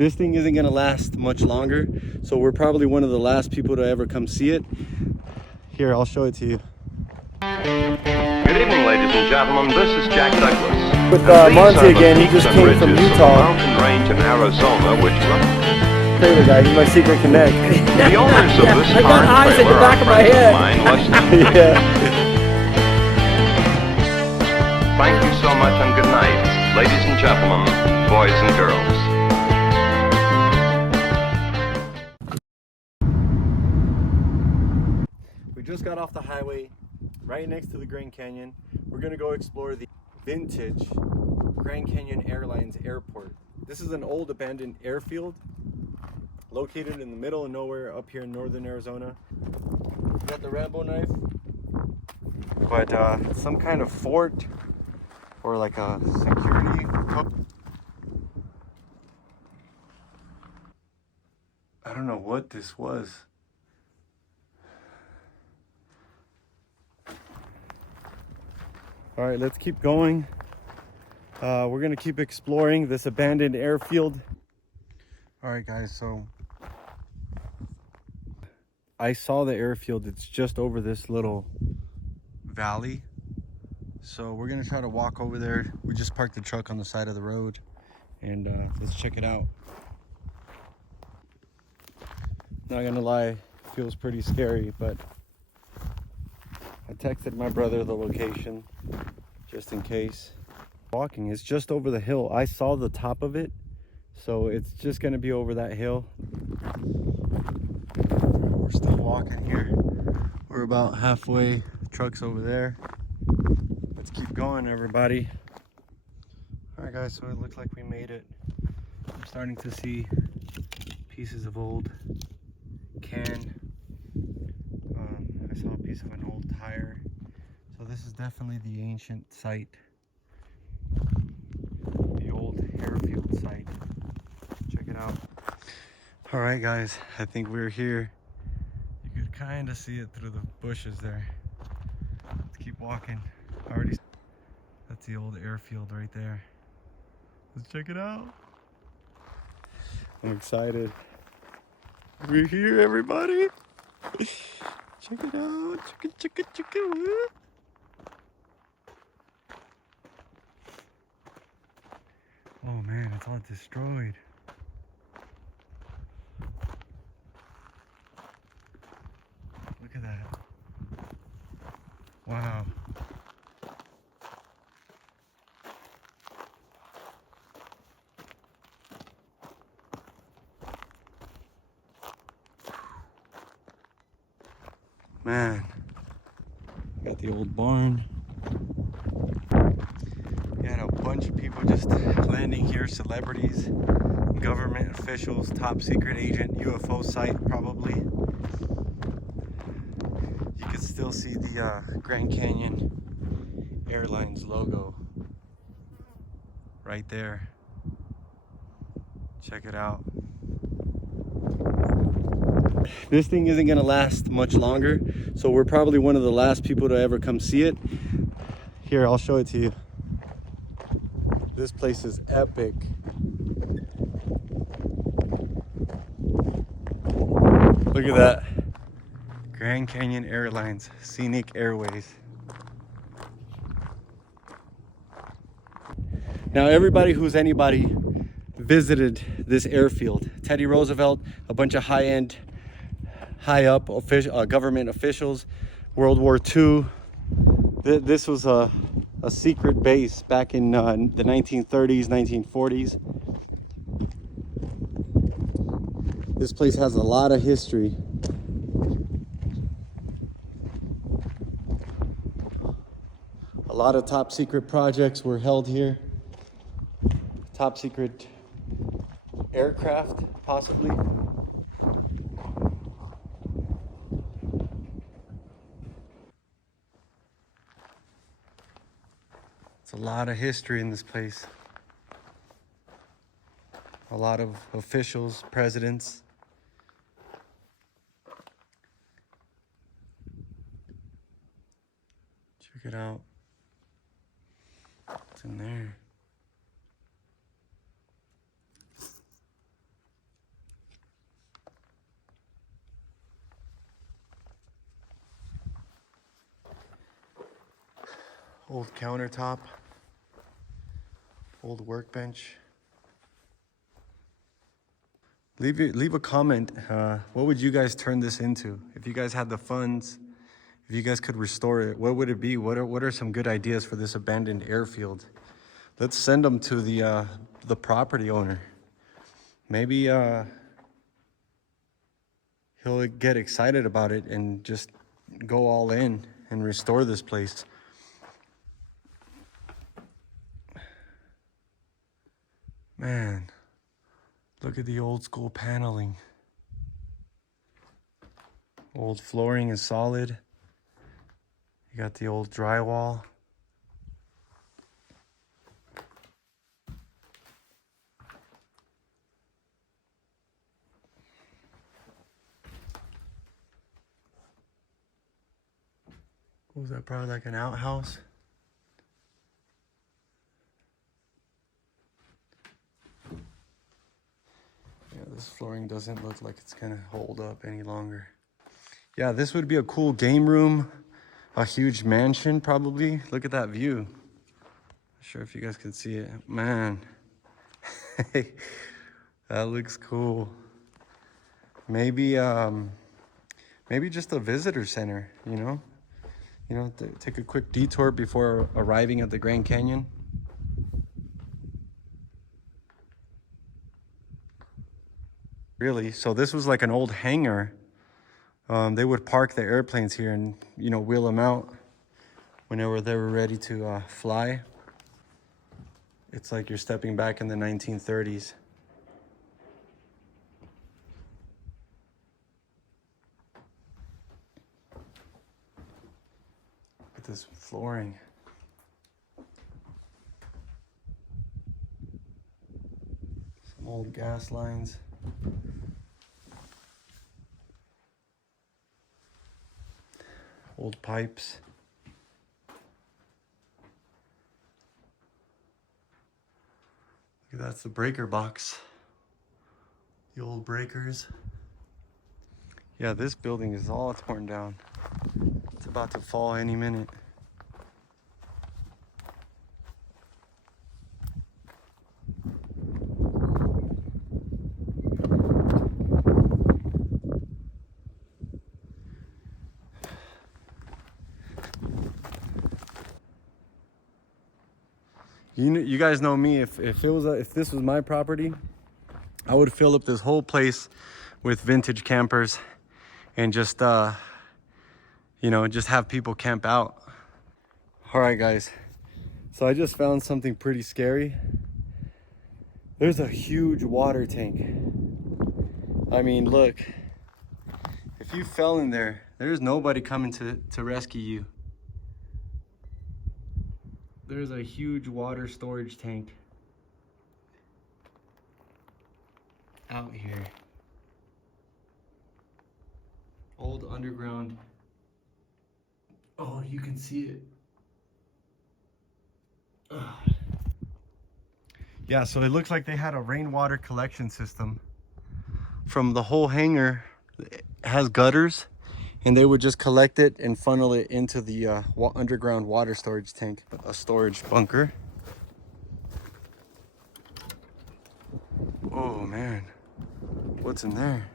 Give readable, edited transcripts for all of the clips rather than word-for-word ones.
This thing isn't gonna last much longer, so we're probably one of the last people to ever come see it. Here, I'll show it to you. Good evening, ladies and gentlemen. This is Jack Douglas. With Monty again, he just came from Utah. Mountain range in Arizona, which Trailer guy, he's my secret connect. the owners of this I got eyes in the back of my head. Yeah. Thank you so much and good night, ladies and gentlemen, boys and girls. We just got off the highway right next to the Grand Canyon. We're gonna go explore the vintage Grand Canyon Airlines airport. This is an old abandoned airfield located in the middle of nowhere up here in northern Arizona. Got the Rambo knife, but some kind of fort or like a security post. I don't know what this was. All right, let's keep going. We're gonna keep exploring this abandoned airfield. All right, guys, so I saw the airfield. It's just over this little valley. So we're gonna try to walk over there. We just parked the truck on the side of the road and let's check it out. Not gonna lie, it feels pretty scary, but I texted my brother the location just in case. Walking, it's just over the hill. I saw the top of it, so it's just gonna be over that hill. We're still walking here. We're about halfway. The truck's over there. Let's keep going, everybody. All right, guys, so it looks like we made it. I'm starting to see pieces of old can. I saw a piece of an old tire. So this is definitely the ancient site. The old airfield site. Check it out. All right, guys, I think we're here. You could kind of see it through the bushes there. Let's keep walking. That's the old airfield right there. Let's check it out. I'm excited. We're here, everybody. Check it out. Check it. Oh man, it's all destroyed. Look at that. Wow. Man, got the old barn. We had a bunch of people just landing here, celebrities, government officials, top secret agent, UFO site probably. You can still see the Grand Canyon Airlines logo right there. Check it out. This thing isn't gonna last much longer, so we're probably one of the last people to ever come see it. Here, I'll show it to you. This place is epic. Look at that. Grand Canyon Airlines, Scenic Airways. Now, everybody who's anybody visited this airfield. Teddy Roosevelt, a bunch of high-end, high-up government officials, World War II. This was a secret base back in the 1930s, 1940s. This place has a lot of history. A lot of top secret projects were held here. Top secret aircraft, possibly. It's a lot of history in this place. A lot of officials, presidents. Check it out. What's in there? Old countertop. Old workbench. Leave a comment. What would you guys turn this into? If you guys had the funds, if you guys could restore it, what would it be? What are some good ideas for this abandoned airfield? Let's send them to the property owner. Maybe he'll get excited about it and just go all in and restore this place. Man, look at the old school paneling. Old flooring is solid. You got the old drywall. What was that, probably like an outhouse? Yeah, this flooring doesn't look like it's gonna hold up any longer. Yeah, this would be a cool game room, a huge mansion probably. Look at that view. Not sure if you guys can see it. Man, that looks cool. Maybe just a visitor center, you know? Take a quick detour before arriving at the Grand Canyon. Really, so this was like an old hangar. They would park the airplanes here and, wheel them out whenever they were ready to fly. It's like you're stepping back in the 1930s. Look at this flooring. Some old gas lines. Old pipes. Look, that's the breaker box. The old breakers. Yeah, this building is all torn down. It's about to fall any minute. You guys know me. If this was my property, I would fill up this whole place with vintage campers and just just have people camp out. All right, guys. So I just found something pretty scary. There's a huge water tank. I mean, look. If you fell in there, there's nobody coming to rescue you. There's a huge water storage tank out here. Old underground. Oh, you can see it. Ugh. Yeah, so it looks like they had a rainwater collection system from the whole hangar. It has gutters, and they would just collect it and funnel it into the underground water storage tank, a storage bunker. Oh man, what's in there?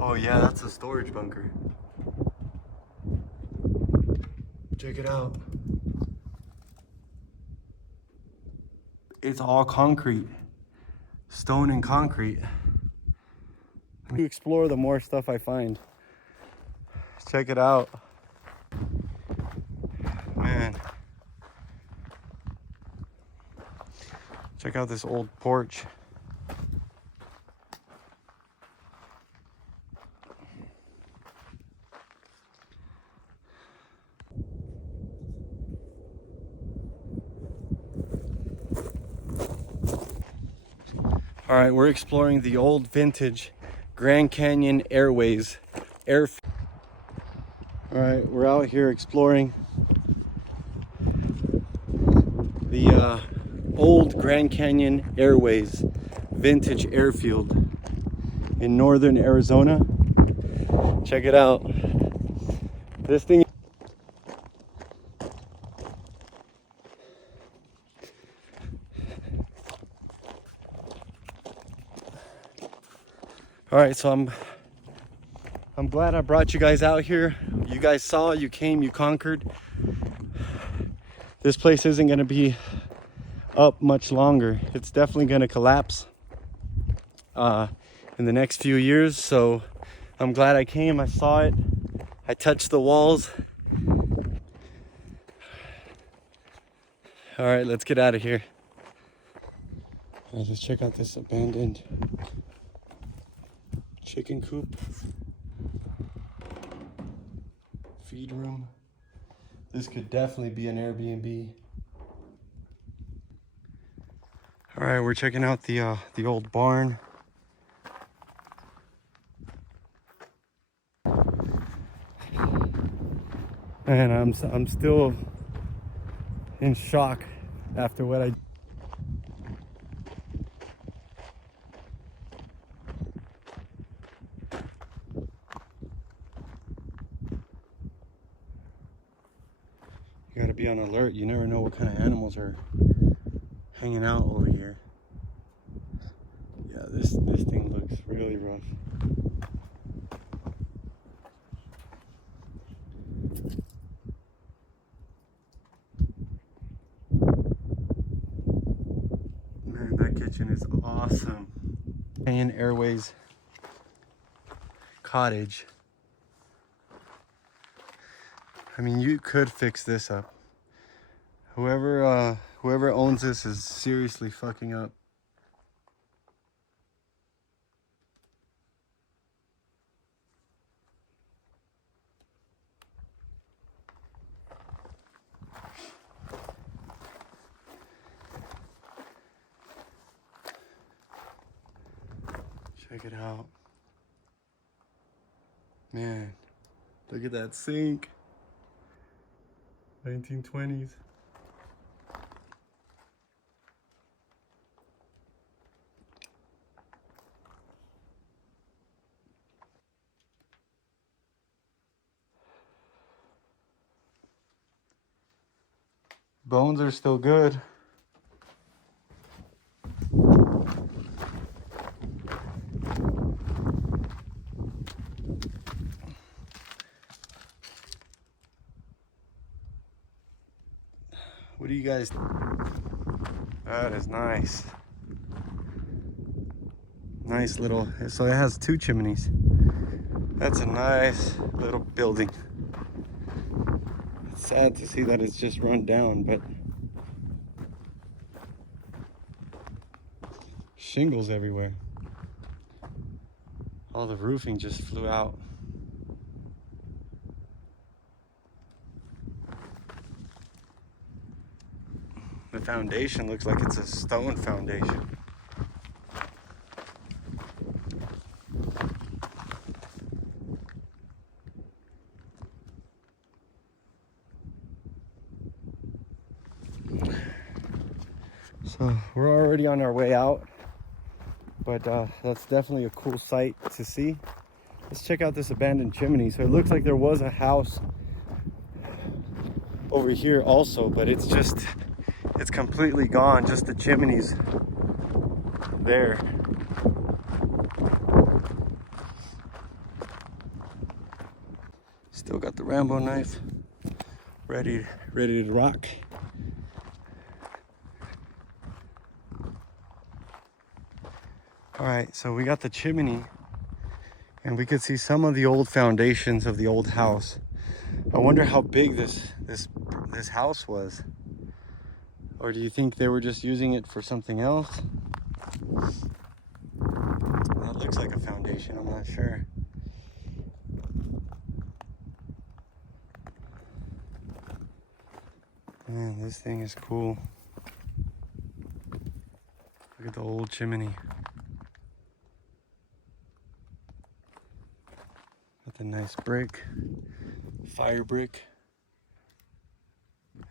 Oh yeah, that's a storage bunker. Check it out. It's all concrete, stone and concrete. To explore, the more stuff I find. Check it out. Man. Check out this old porch. All right, we're exploring the old vintage Grand Canyon Airways airfield. All right, we're out here exploring the old Grand Canyon Airways vintage airfield in northern Arizona. Check it out. This thing. All right, so I'm glad I brought you guys out here. You guys saw, you came, you conquered. This place isn't gonna be up much longer. It's definitely gonna collapse in the next few years. So I'm glad I came, I saw it, I touched the walls. All right, let's get out of here. All right, let's check out this abandoned chicken coop. Feed room. This could definitely be an Airbnb. All right, we're checking out the old barn. And I'm still in shock after what I. You gotta be on alert. You never know what kind of animals are hanging out over here. Yeah, this thing looks really rough. Man, that kitchen is awesome. Canyon Airways cottage. I mean, you could fix this up. Whoever owns this is seriously fucking up. Check it out. Man, look at that sink. 1920s. Bones are still good. What do you guys? That is nice. Nice little, so it has 2 chimneys. That's a nice little building. It's sad to see that it's just run down, but shingles everywhere. All the roofing just flew out. The foundation looks like it's a stone foundation. So we're already on our way out, but that's definitely a cool sight to see. Let's check out this abandoned chimney. So it looks like there was a house over here also, but it's completely gone, just the chimneys there. Still got the Rambo knife ready to rock. All right, so we got the chimney and we could see some of the old foundations of the old house. I wonder how big this house was. Or do you think they were just using it for something else? That looks like a foundation, I'm not sure. Man, this thing is cool. Look at the old chimney. With a nice brick, fire brick.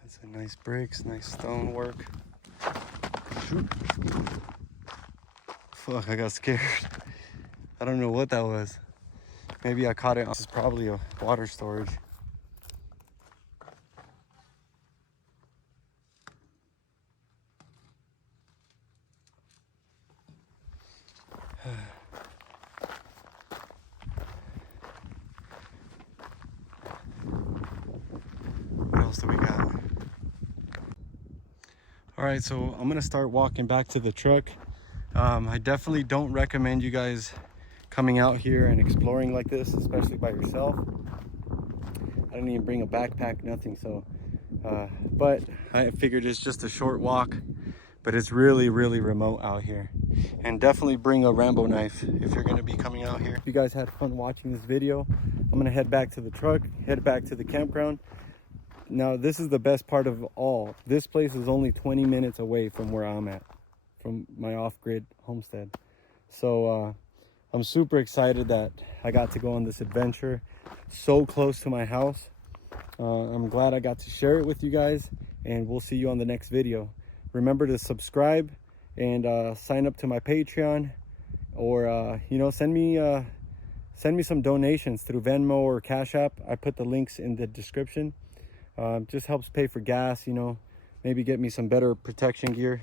That's a nice bricks, nice stonework. Shoot. Fuck, I got scared. I don't know what that was. Maybe I caught it. This is probably a water storage. All right, so I'm gonna start walking back to the truck. I definitely don't recommend you guys coming out here and exploring like this, especially by yourself. I didn't even bring a backpack, nothing. So, but I figured it's just a short walk, but it's really, really remote out here. And definitely bring a Rambo knife if you're gonna be coming out here. If you guys had fun watching this video, I'm gonna head back to the truck, head back to the campground. Now, this is the best part of all. This place is only 20 minutes away from where I'm at, from my off-grid homestead. So I'm super excited that I got to go on this adventure so close to my house. I'm glad I got to share it with you guys, and we'll see you on the next video. Remember to subscribe and sign up to my Patreon, or you know, send me some donations through Venmo or Cash App. I put the links in the description. Just helps pay for gas, you know, maybe get me some better protection gear.